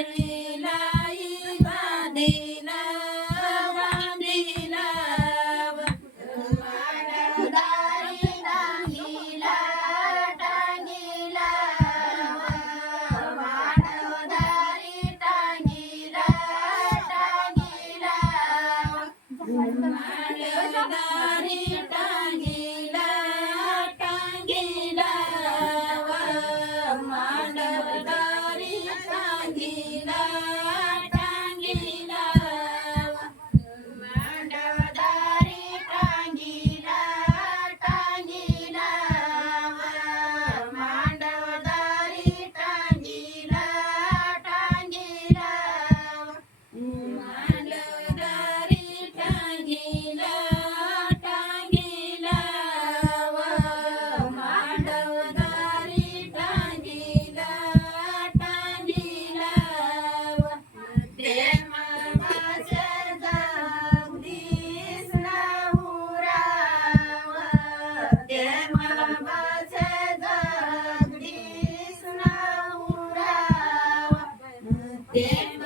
happening. Yeah.